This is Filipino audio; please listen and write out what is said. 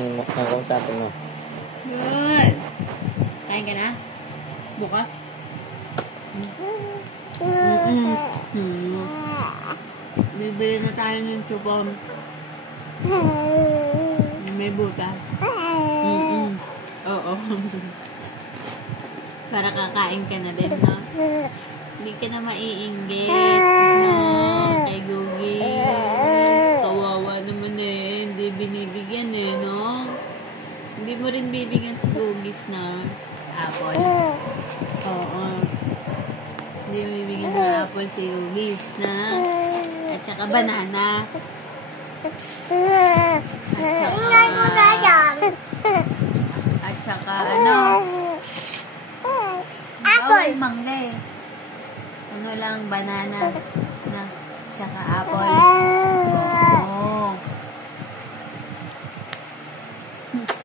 Ang kausapin mo. Good. Kain ka na? Bukas? Bibili na tayo ng chupon. May butas. Oo. Para kakain ka na din, no? Hindi ka na maiinggit, no? Kay Gugi. Kawawa naman eh. Hindi binibigyan eh, no? Hindi mo rin bibigyan si Gugis na apple. Oo. Hindi mo bibigyan ng apple si Gugis na at saka banana. At saka ano? Apple. Mangga eh. Ano lang, banana na tsaka apple.